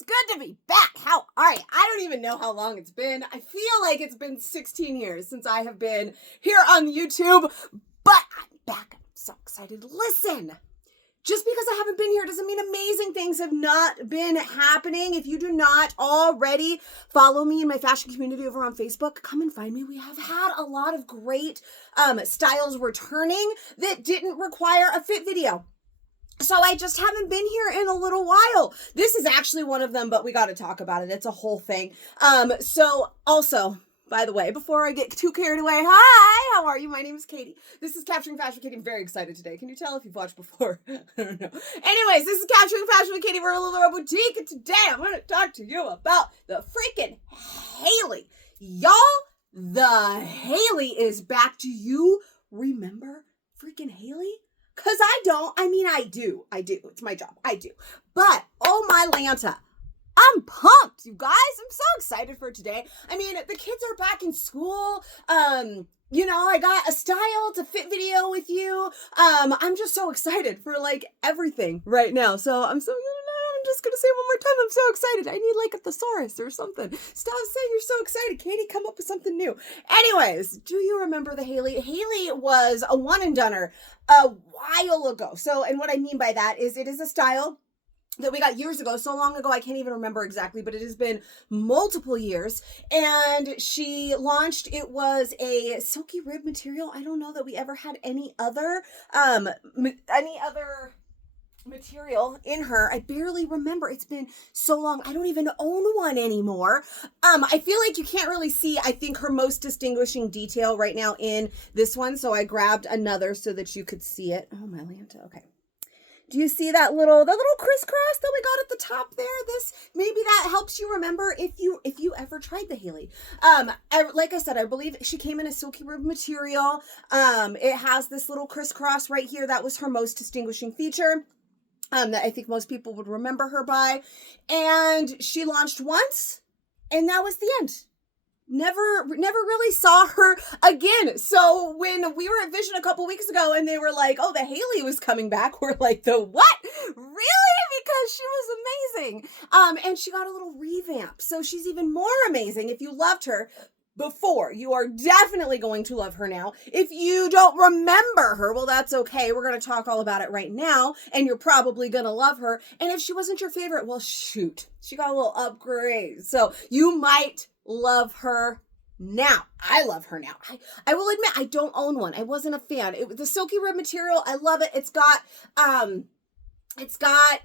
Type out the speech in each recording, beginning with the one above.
It's good to be back. How are you? I don't even know how long it's been. I feel like it's been 16 years since I have been here on YouTube, but I'm back. I'm so excited. Listen, just because I haven't been here doesn't mean amazing things have not been happening. If you do not already follow me in my fashion community over on Facebook, come and find me. We have had a lot of great styles returning that didn't require a fit video. So I just haven't been here in a little while. This is actually one of them, but we got to talk about it. It's a whole thing. So also, by the way, before I get too carried away, hi, how are you? My name is Katie. This is Capturing Fashion with Katie. I'm very excited today. Can you tell if you've watched before? I don't know. Anyways, this is Capturing Fashion with Katie. We're a little boutique, and today I'm going to talk to you about the freaking Hailey. Y'all, the Hailey is back. Do you remember freaking Hailey? Because I do. It's my job. I do. But, oh my Lanta, I'm pumped, you guys. I'm so excited for today. I mean, the kids are back in school. I got a style to fit video with you. I'm just so excited for like everything right now. So I'm just going to say it one more time. I'm so excited. I need like a thesaurus or something. Stop saying you're so excited. Katie, come up with something new. Anyways, do you remember the Hailey? Hailey was a one and doneer a while ago. So, and what I mean by that is it is a style that we got years ago, so long ago I can't even remember exactly, but it has been multiple years. And she launched, it was a silky rib material. I don't know that we ever had any other material in her. I barely remember. It's been so long. I don't even own one anymore. I feel like you can't really see, I think, her most distinguishing detail right now in this one. So I grabbed another so that you could see it. Oh, my Lanta. Okay. Do you see that little crisscross that we got at the top there? Maybe that helps you remember if you ever tried the Hailey. Like I said, I believe she came in a silky rib material. It has this little crisscross right here. That was her most distinguishing feature. That I think most people would remember her by. And she launched once, and that was the end. Never really saw her again. So when we were at Vision a couple weeks ago and they were like, oh, the Hailey was coming back, we're like, the what? Really? Because she was amazing. And she got a little revamp. So she's even more amazing. If you loved her before, you are definitely going to love her now. If you don't remember her, well, that's okay. We're going to talk all about it right now, and you're probably going to love her. And if she wasn't your favorite, well, shoot, she got a little upgrade. So you might love her now. I love her now. I will admit, I don't own one. I wasn't a fan. The silky rib material, I love it. It's got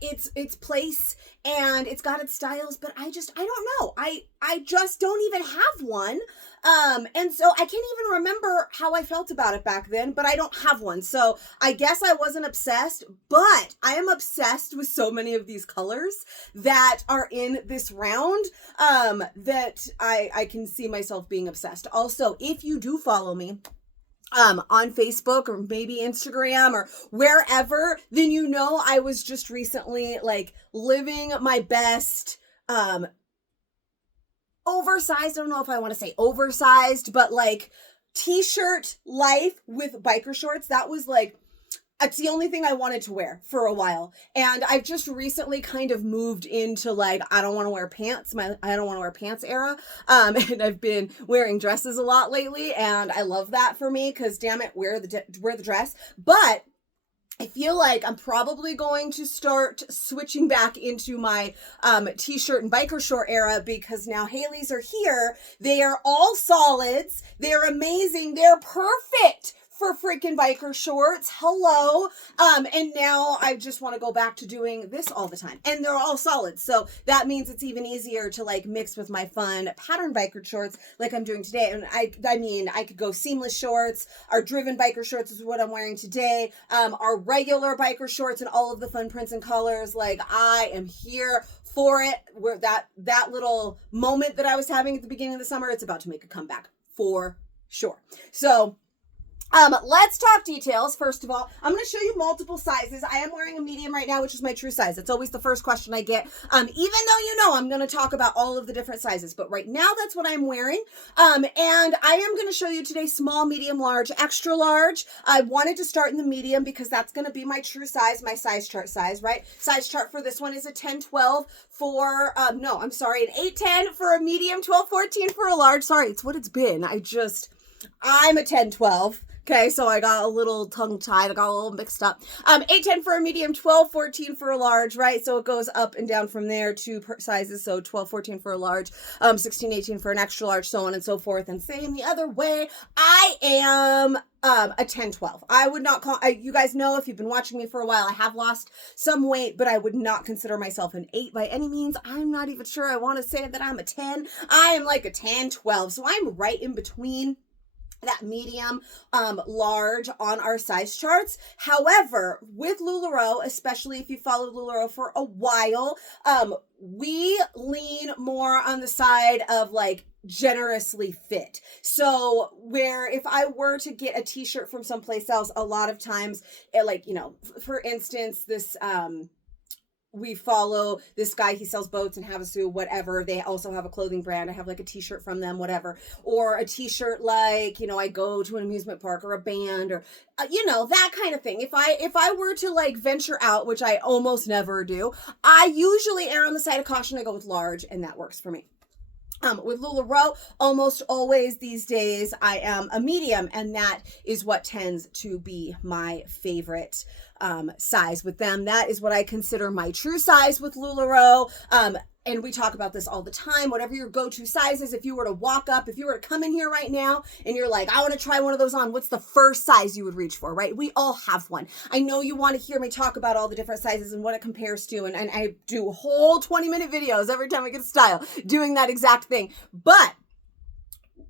its place and it's got its styles, but I don't know. I just don't even have one. And so I can't even remember how I felt about it back then, but I don't have one. So I guess I wasn't obsessed, but I am obsessed with so many of these colors that are in this round, that I can see myself being obsessed. Also, if you do follow me, on Facebook or maybe Instagram or wherever, then you know I was just recently like living my best, oversized, I don't know if I want to say oversized, but like t-shirt life with biker shorts. That was like, it's the only thing I wanted to wear for a while. And I've just recently kind of moved into like, I don't want to wear pants. I don't want to wear pants era. And I've been wearing dresses a lot lately. And I love that for me because damn it, wear the dress. But I feel like I'm probably going to start switching back into my t-shirt and biker short era because now Hailey's are here. They are all solids. They're amazing. They're perfect for freaking biker shorts. Hello. And now I just want to go back to doing this all the time. And they're all solids. So that means it's even easier to like mix with my fun pattern biker shorts like I'm doing today. And I mean, I could go seamless shorts. Our driven biker shorts is what I'm wearing today. Our regular biker shorts and all of the fun prints and colors. Like I am here for it. Where that little moment that I was having at the beginning of the summer, it's about to make a comeback for sure. So Let's talk details. First of all, I'm going to show you multiple sizes. I am wearing a medium right now, which is my true size. It's always the first question I get. Even though you know I'm going to talk about all of the different sizes, but right now that's what I'm wearing. And I am going to show you today small, medium, large, extra large. I wanted to start in the medium because that's going to be my true size, my size chart size, right? Size chart for this one is a 10-12 for, no, I'm sorry, an 8-10 for a medium, 12-14 for a large. Sorry, it's what it's been. I'm a 10-12. Okay, so I got a little tongue-tied. I got a little mixed up. 8-10 for a medium, 12-14 for a large, right? So it goes up and down from there, two sizes. So 12-14 for a large, 16-18 for an extra large, so on and so forth. And same the other way. I am a 10-12. I would not call, you guys know if you've been watching me for a while, I have lost some weight, but I would not consider myself an 8 by any means. I'm not even sure I want to say that I'm a 10. I am like a 10-12. So I'm right in between that medium, large on our size charts. However, with LuLaRoe, especially if you followed LuLaRoe for a while, we lean more on the side of like generously fit. So where if I were to get a t-shirt from someplace else, a lot of times it, like, you know, for instance, this, we follow this guy, he sells boats and Havasu, whatever. They also have a clothing brand. I have like a t-shirt from them, whatever. Or a t-shirt like, you know, I go to an amusement park or a band or, you know, that kind of thing. If I were to like venture out, which I almost never do, I usually err on the side of caution. I go with large and that works for me. With LuLaRoe, almost always these days, I am a medium, and that is what tends to be my favorite size with them. That is what I consider my true size with LuLaRoe. And we talk about this all the time. Whatever your go-to size is, if you were to walk up, if you were to come in here right now and you're like, I want to try one of those on, what's the first size you would reach for, right? We all have one. I know you want to hear me talk about all the different sizes and what it compares to. And I do whole 20-minute videos every time I get a style doing that exact thing. But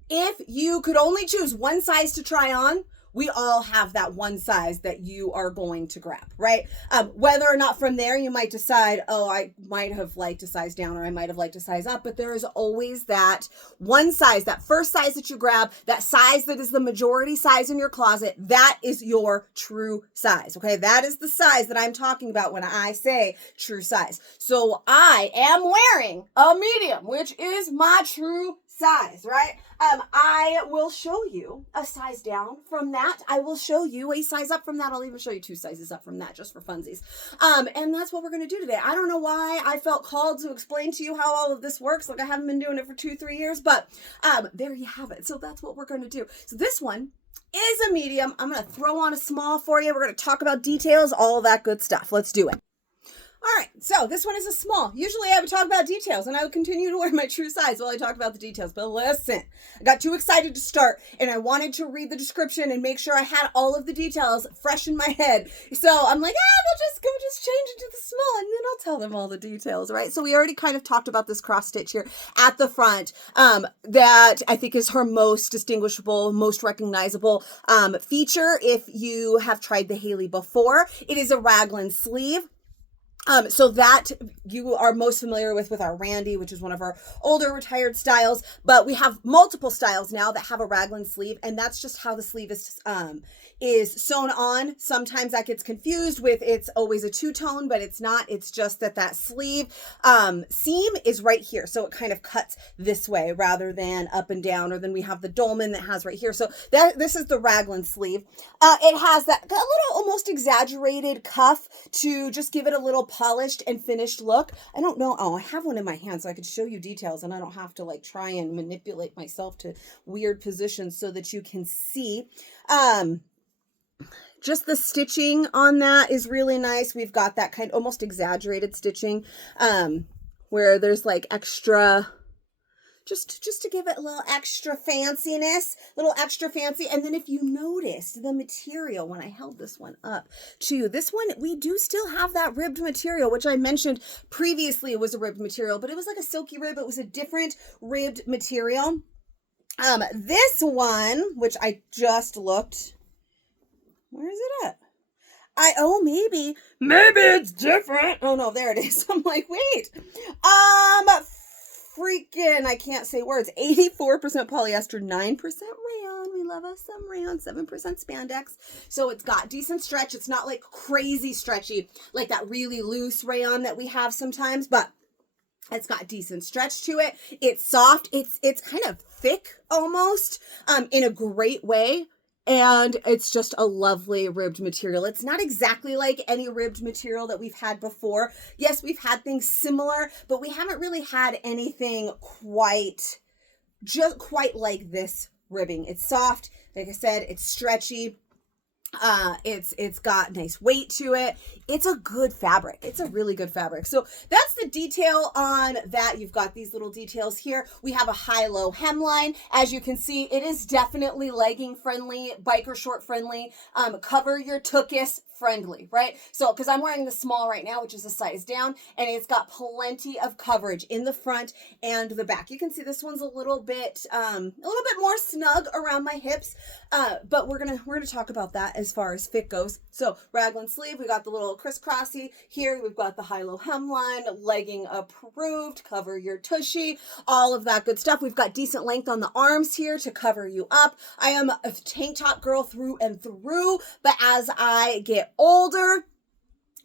if you could only choose one size to try on, we all have that one size that you are going to grab, right? Whether or not from there you might decide, oh, I might have liked a size down or I might have liked a size up, but there is always that one size, that first size that you grab, that size that is the majority size in your closet, that is your true size, okay? That is the size that I'm talking about when I say true size. So I am wearing a medium, which is my true size, right? I will show you a size down from that. I will show you a size up from that. I'll even show you two sizes up from that just for funsies. And that's what we're going to do today. I don't know why I felt called to explain to you how all of this works. Like I haven't been doing it for 2-3 years, but there you have it. So that's what we're going to do. So this one is a medium. I'm going to throw on a small for you. We're going to talk about details, all that good stuff. Let's do it. All right, so this one is a small. Usually I would talk about details and I would continue to wear my true size while I talk about the details. But listen, I got too excited to start and I wanted to read the description and make sure I had all of the details fresh in my head. So I'm like, they'll just change it to the small and then I'll tell them all the details, right? So we already kind of talked about this cross stitch here at the front that I think is her most distinguishable, most recognizable feature if you have tried the Hailey before. It is a raglan sleeve. So that you are most familiar with our Randy, which is one of our older retired styles, but we have multiple styles now that have a raglan sleeve, and that's just how the sleeve is sewn on. Sometimes that gets confused with it's always a two-tone, but it's not. It's just that sleeve seam is right here. So it kind of cuts this way rather than up and down, or then we have the dolman that has right here. So this is the raglan sleeve. It has that a little almost exaggerated cuff to just give it a little polished and finished look. I don't know. Oh, I have one in my hand so I could show you details and I don't have to like try and manipulate myself to weird positions so that you can see. Just the stitching on that is really nice. We've got that kind of almost exaggerated stitching where there's like extra, just to give it a little extra fanciness, And then if you noticed the material, when I held this one up too, this one, we do still have that ribbed material, which I mentioned previously it was a ribbed material, but it was like a silky rib. It was a different ribbed material. This one, which I just looked, where is it at? Maybe it's different. Oh no, there it is. I'm like, wait, freaking, I can't say words. 84% polyester, 9% rayon. We love us some rayon, 7% spandex. So it's got decent stretch. It's not like crazy stretchy, like that really loose rayon that we have sometimes, but it's got decent stretch to it. It's soft. It's kind of thick almost, in a great way. And it's just a lovely ribbed material. It's not exactly like any ribbed material that we've had before. Yes, we've had things similar, but we haven't really had anything quite like this ribbing. It's soft. Like I said, it's stretchy. It's got nice weight to it. It's a good fabric. It's a really good fabric. So that's the detail on that. You've got these little details here. We have a high-low hemline. As you can see, it is definitely legging friendly, biker short friendly, cover your tuchus friendly, right? So, because I'm wearing the small right now, which is a size down, and it's got plenty of coverage in the front and the back. You can see this one's a little bit more snug around my hips, but we're gonna talk about that as far as fit goes. So, raglan sleeve, we got the little crisscrossy here. We've got the high-low hemline, legging approved, cover your tushy, all of that good stuff. We've got decent length on the arms here to cover you up. I am a tank top girl through and through, but as I get older,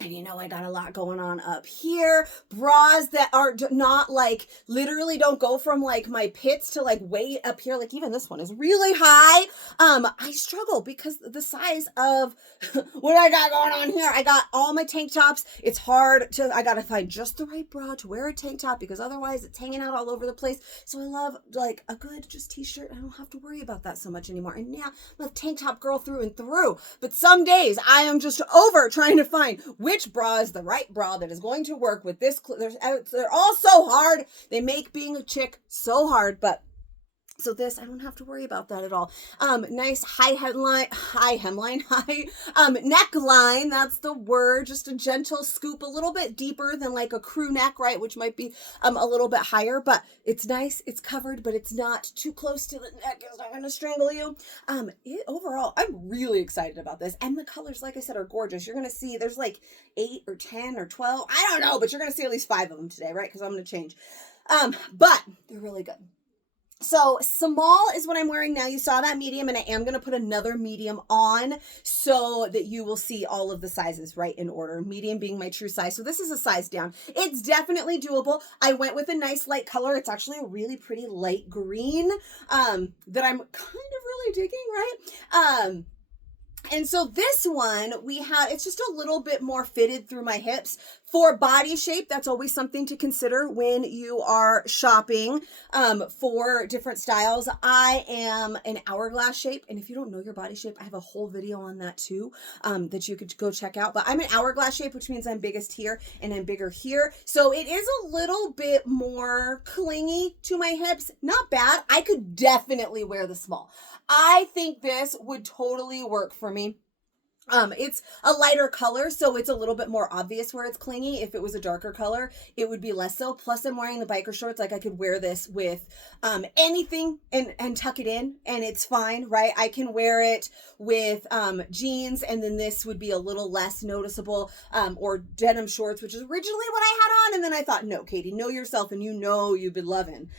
and you know, I got a lot going on up here. Bras that are not like, literally don't go from like my pits to like way up here. Like even this one is really high. I struggle because the size of what I got going on here. I got all my tank tops. It's hard I gotta find just the right bra to wear a tank top because otherwise it's hanging out all over the place. So I love like a good just t-shirt. I don't have to worry about that so much anymore. And yeah, I'm a tank top girl through and through. But some days I am just over trying to find which bra is the right bra that is going to work with this. They're all so hard. They make being a chick so hard, but so this, I don't have to worry about that at all. Nice high neckline. That's the word. Just a gentle scoop, a little bit deeper than like a crew neck, right? Which might be a little bit higher, but it's nice. It's covered, but it's not too close to the neck. It's not going to strangle you. Overall, I'm really excited about this. And the colors, like I said, are gorgeous. You're going to see there's like 8 or 10 or 12. I don't know, but you're going to see at least 5 of them today, right? Because I'm going to change. But they're really good. So small is what I'm wearing now. You saw that medium, and I am going to put another medium on so that you will see all of the sizes right in order. Medium being my true size. So this is a size down. It's definitely doable. I went with a nice light color. It's actually a really pretty light green that I'm kind of really digging, right? And so this one, it's just a little bit more fitted through my hips. For body shape, that's always something to consider when you are shopping for different styles. I am an hourglass shape, and if you don't know your body shape, I have a whole video on that too that you could go check out. But I'm an hourglass shape, which means I'm biggest here and I'm bigger here. So it is a little bit more clingy to my hips. Not bad. I could definitely wear the small. I think this would totally work for me. It's a lighter color, so it's a little bit more obvious where it's clingy. If it was a darker color, it would be less so. Plus, I'm wearing the biker shorts. Like, I could wear this with anything and tuck it in, and it's fine, right? I can wear it with jeans, and then this would be a little less noticeable, or denim shorts, which is originally what I had on, and then I thought, no, Katie, know yourself, and you know you've been loving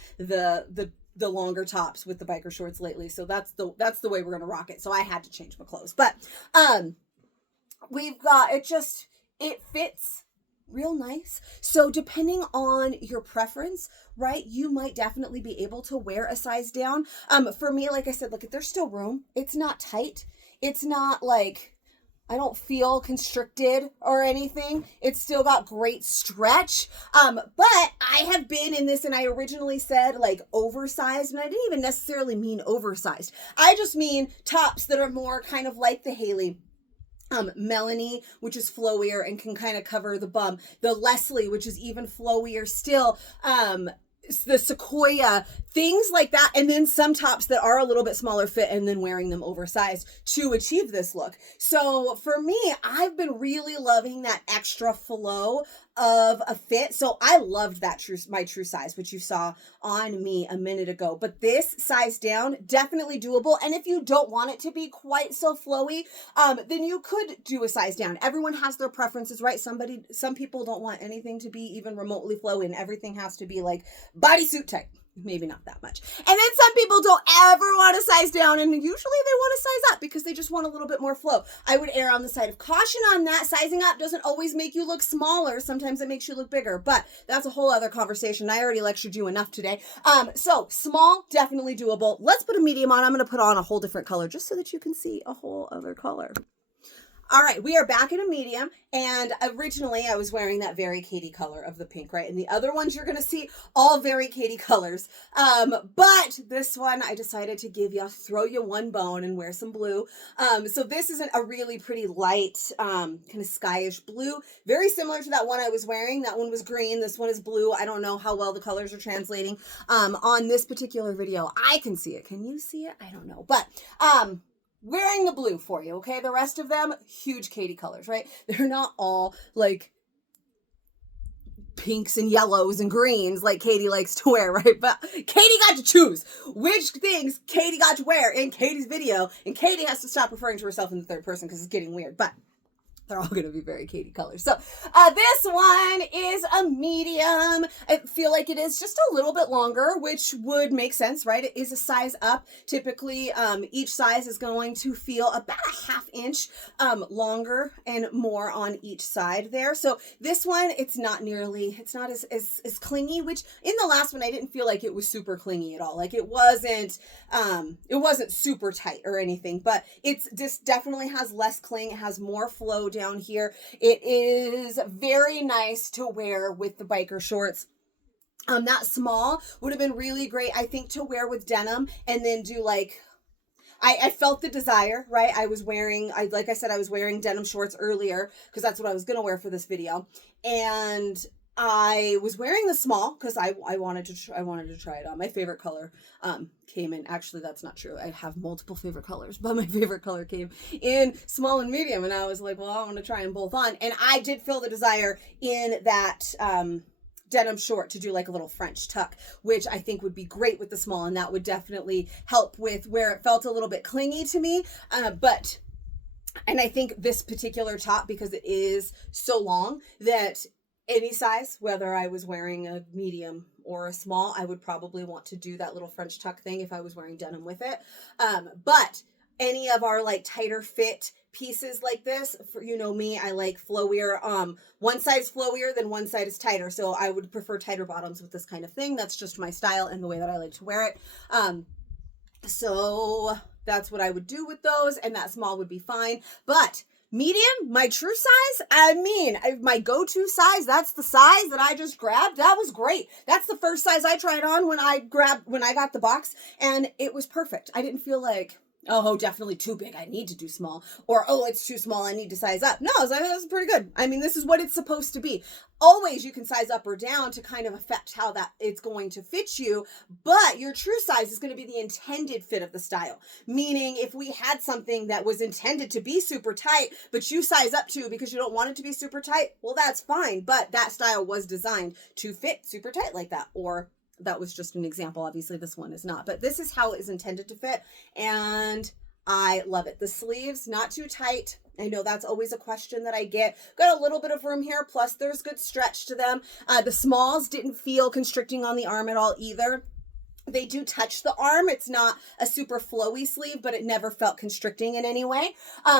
the longer tops with the biker shorts lately. So that's the way we're going to rock it. So I had to change my clothes, but, we've got, it fits real nice. So depending on your preference, right, you might definitely be able to wear a size down. For me, like I said, look, there's still room. It's not tight. It's not like, I don't feel constricted or anything. It's still got great stretch. But I have been in this, and I originally said like oversized, and I didn't even necessarily mean oversized. I just mean tops that are more kind of like the Hailey. Melanie, which is flowier and can kind of cover the bum. The Leslie, which is even flowier still. The Sequoia, things like that. And then some tops that are a little bit smaller fit, and then wearing them oversized to achieve this look. So for me, I've been really loving that extra flow of a fit. So I loved that my true size, which you saw on me a minute ago. But this size down, definitely doable. And if you don't want it to be quite so flowy, then you could do a size down. Everyone has their preferences, right? Some people don't want anything to be even remotely flowy, and everything has to be like bodysuit type. maybe not that much. And then some people don't ever want to size down, and usually they want to size up because they just want a little bit more flow. I would err on the side of caution on that. Sizing up doesn't always make you look smaller. Sometimes it makes you look bigger, but that's a whole other conversation. I already lectured you enough today. So small, definitely doable. Let's put a medium on. I'm going to put on a whole different color just so that you can see a whole other color. All right, we are back in a medium, and originally I was wearing that Very Katie color of the pink, right? And the other ones you're gonna see all Very Katie colors. But this one I decided to throw you one bone and wear some blue. So this is a really pretty light, kind of skyish blue, very similar to that one I was wearing. That one was green, this one is blue. I don't know how well the colors are translating on this particular video. I can see it. Can you see it? I don't know, but wearing the blue for you, okay? The rest of them, huge Katie colors, right? They're not all like pinks and yellows and greens like Katie likes to wear, right? But Katie got to choose which things Katie got to wear in Katie's video, and Katie has to stop referring to herself in the third person because it's getting weird, but they're all going to be very Katie colors. So this one is a medium. I feel like it is just a little bit longer, which would make sense, right? It is a size up. Typically, each size is going to feel about a ½ inch longer and more on each side there. So this one, it's not as clingy, which in the last one, I didn't feel like it was super clingy at all. Like it wasn't super tight or anything, but this definitely has less cling. It has more flow down here. It is very nice to wear with the biker shorts. That small would have been really great, I think, to wear with denim and then do like, I felt the desire, right? Like I said, I was wearing denim shorts earlier because that's what I was going to wear for this video. And I was wearing the small because I wanted to try it on. My favorite color came in. Actually, that's not true. I have multiple favorite colors, but my favorite color came in small and medium. And I was like, well, I want to try them both on. And I did feel the desire in that denim short to do like a little French tuck, which I think would be great with the small. And that would definitely help with where it felt a little bit clingy to me. And I think this particular top, because it is so long, that any size, whether I was wearing a medium or a small, I would probably want to do that little French tuck thing if I was wearing denim with it. But any of our like tighter fit pieces like this, for, you know me, I like flowier. One side's flowier, then one side is tighter. So I would prefer tighter bottoms with this kind of thing. That's just my style and the way that I like to wear it. So that's what I would do with those, and that small would be fine. But medium, my true size, my go-to size, that's the size that I just grabbed. That was great. That's the first size I tried on when I got the box, and it was perfect. I didn't feel like, oh, definitely too big, I need to do small, or, oh, it's too small, I need to size up. No, I was like, that's pretty good. I mean, this is what it's supposed to be. Always you can size up or down to kind of affect how that it's going to fit you, but your true size is going to be the intended fit of the style. Meaning if we had something that was intended to be super tight, but you size up to because you don't want it to be super tight, well, that's fine, but that style was designed to fit super tight like that. Or that was just an example. Obviously this one is not, but this is how it is intended to fit, and I love it. The sleeves, not too tight. I know that's always a question that I get. Got a little bit of room here, plus there's good stretch to them. The smalls didn't feel constricting on the arm at all either. They do touch the arm. It's not a super flowy sleeve, but it never felt constricting in any way.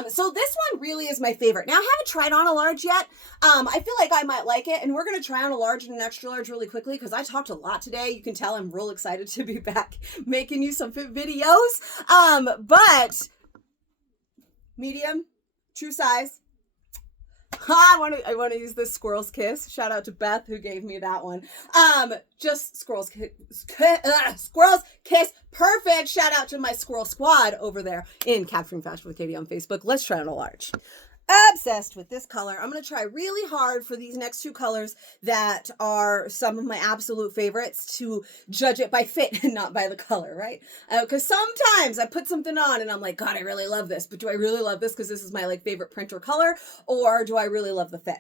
So this one really is my favorite. Now, I haven't tried on a large yet. I feel like I might like it, and we're going to try on a large and an extra large really quickly because I talked a lot today. You can tell I'm real excited to be back making you some fit videos. But medium, true size. I want to use this squirrel's kiss. Shout out to Beth who gave me that one. Just squirrel's kiss. Perfect. Shout out to my squirrel squad over there in Capturing Fashion with Katie on Facebook. Let's try on a large. Obsessed with this color. I'm going to try really hard for these next two colors that are some of my absolute favorites to judge it by fit and not by the color, right? Because sometimes I put something on and I'm like, God, I really love this, but do I really love this because this is my like favorite print or color, or do I really love the fit?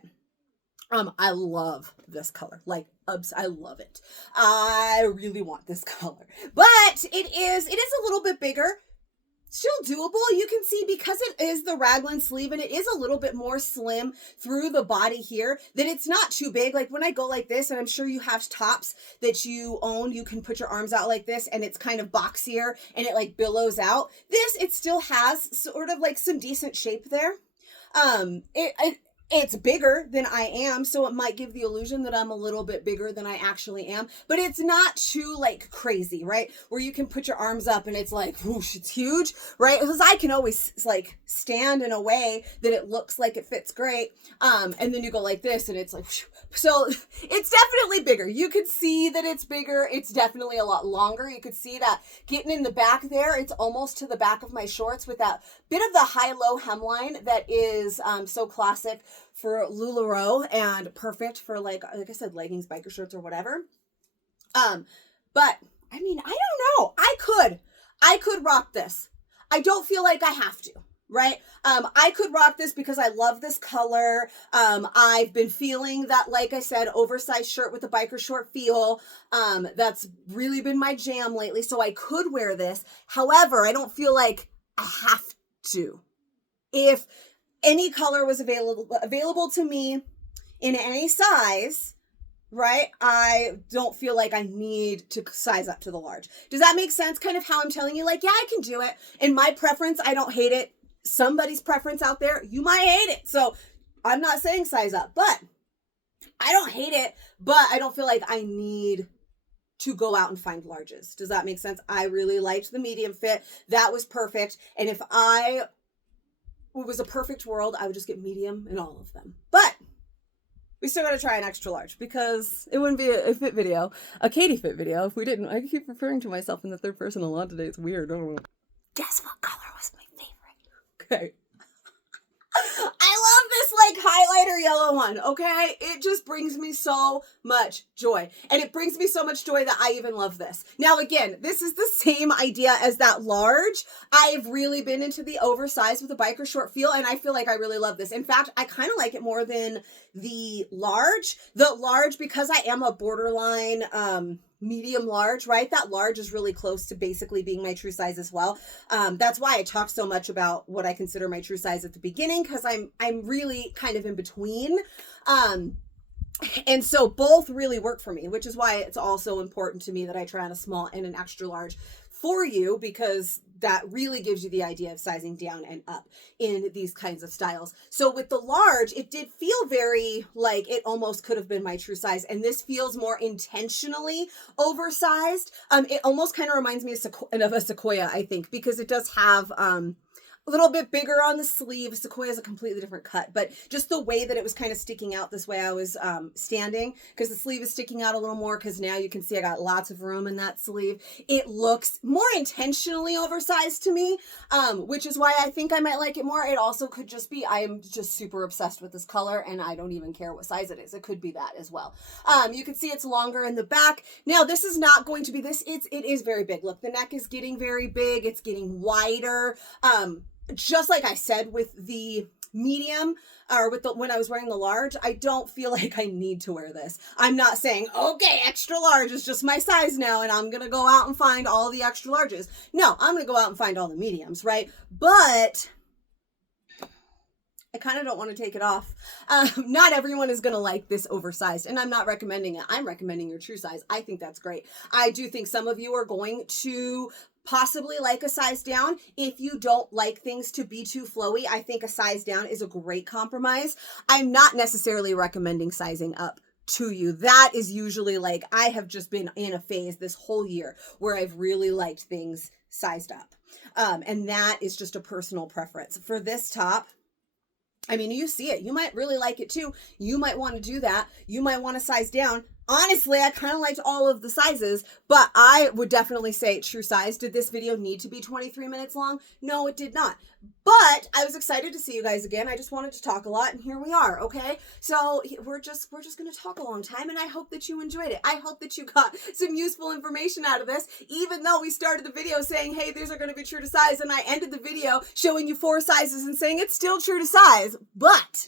I love this color. Like, I love it. I really want this color, but it is a little bit bigger. still doable. You can see because it is the raglan sleeve and it is a little bit more slim through the body here, that it's not too big. Like when I go like this, and I'm sure you have tops that you own, you can put your arms out like this and it's kind of boxier and it like billows out. This, it still has sort of like some decent shape there. It's bigger than I am, so it might give the illusion that I'm a little bit bigger than I actually am, but it's not too like crazy, right? Where you can put your arms up and it's like, whoosh, it's huge, right? Because I can always like stand in a way that it looks like it fits great. And then you go like this and it's like, whoosh. So it's definitely bigger. You could see that it's bigger. It's definitely a lot longer. You could see that getting in the back there, it's almost to the back of my shorts with that bit of the high-low hemline that is so classic for LuLaRoe and perfect for like I said, leggings, biker shorts, or whatever. But I mean, I don't know. I could rock this. I don't feel like I have to, right? I could rock this because I love this color. I've been feeling that, like I said, oversized shirt with a biker short feel. That's really been my jam lately. So I could wear this. However, I don't feel like I have to. If any color was available to me in any size, right? I don't feel like I need to size up to the large. Does that make sense? Kind of how I'm telling you, like, yeah, I can do it. In my preference, I don't hate it. Somebody's preference out there, you might hate it. So I'm not saying size up, but I don't hate it, but I don't feel like I need to go out and find larges. Does that make sense? I really liked the medium fit. That was perfect. And if it was a perfect world, I would just get medium in all of them. But we still got to try an extra large because it wouldn't be a fit video, a Katie fit video, if we didn't. I keep referring to myself in the third person a lot today. It's weird. I don't know. Guess what color was my favorite? Okay. I love this like highlighter yellow one, okay? It just brings me so much joy. And it brings me so much joy that I even love this. Now, again, this is the same idea as that large. I've really been into the oversized with a biker short feel, and I feel like I really love this. In fact, I kind of like it more than the large. The large, because I am a borderline medium large, right? That large is really close to basically being my true size as well. That's why I talk so much about what I consider my true size at the beginning, because I'm really kind of in between. And so both really work for me, which is why it's also important to me that I try on a small and an extra large for you, because that really gives you the idea of sizing down and up in these kinds of styles. So with the large, it did feel very like it almost could have been my true size. And this feels more intentionally oversized. It almost kind of reminds me of a Sequoia, I think, because it does have a little bit bigger on the sleeve. Sequoia is a completely different cut, but just the way that it was kind of sticking out this way I was standing, because the sleeve is sticking out a little more, because now you can see I got lots of room in that sleeve. It looks more intentionally oversized to me, which is why I think I might like it more. It also could just be I am just super obsessed with this color and I don't even care what size it is. It could be that as well. You can see it's longer in the back. Now this is not going to be this. It is very big. Look, the neck is getting very big. It's getting wider. Just like I said with the medium, or with when I was wearing the large, I don't feel like I need to wear this. I'm not saying, okay, extra large is just my size now and I'm going to go out and find all the extra larges. No, I'm going to go out and find all the mediums, right? But I kind of don't want to take it off. Not everyone is going to like this oversized, and I'm not recommending it. I'm recommending your true size. I think that's great. I do think some of you are going to possibly like a size down. If you don't like things to be too flowy, I think a size down is a great compromise. I'm not necessarily recommending sizing up to you. That is usually like, I have just been in a phase this whole year where I've really liked things sized up. And that is just a personal preference. For this top, I mean, you see it. You might really like it too. You might want to do that. You might want to size down. Honestly, I kind of liked all of the sizes, but I would definitely say true size. Did this video need to be 23 minutes long? No, it did not. But I was excited to see you guys again. I just wanted to talk a lot, and here we are, okay? So we're just going to talk a long time, and I hope that you enjoyed it. I hope that you got some useful information out of this, even though we started the video saying, hey, these are going to be true to size, and I ended the video showing you 4 sizes and saying it's still true to size. But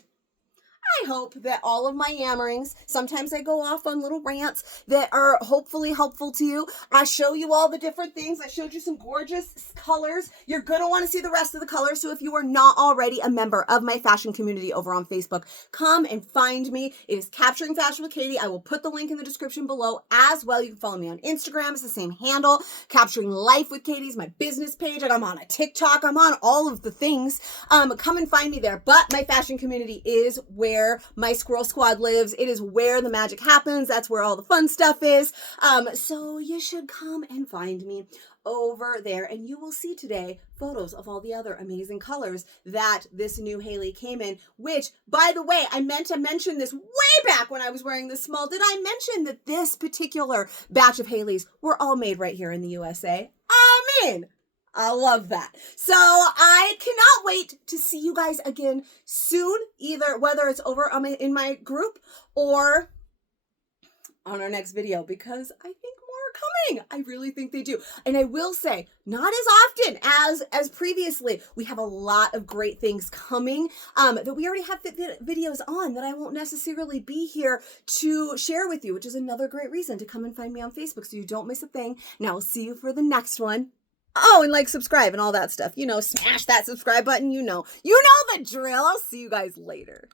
I hope that all of my yammerings, sometimes I go off on little rants that are hopefully helpful to you. I show you all the different things. I showed you some gorgeous colors. You're going to want to see the rest of the colors. So if you are not already a member of my fashion community over on Facebook, come and find me. It is Capturing Fashion with Katie. I will put the link in the description below as well. You can follow me on Instagram. It's the same handle. Capturing Life with Katie is my business page. And I'm on a TikTok. I'm on all of the things. Come and find me there. But my fashion community is where my Squirrel Squad lives. It is where the magic happens. That's where all the fun stuff is. So you should come and find me over there, and you will see today photos of all the other amazing colors that this new Hailey came in, which, by the way, I meant to mention this way back when I was wearing this small. Did I mention that this particular batch of Haileys were all made right here in the USA? I love that. So I cannot wait to see you guys again soon, either whether it's over in my group or on our next video, because I think more are coming. I really think they do. And I will say, not as often as previously. We have a lot of great things coming that we already have videos on that I won't necessarily be here to share with you, which is another great reason to come and find me on Facebook so you don't miss a thing. Now I'll see you for the next one. Oh, and like, subscribe and all that stuff. You know, smash that subscribe button. You know the drill. I'll see you guys later.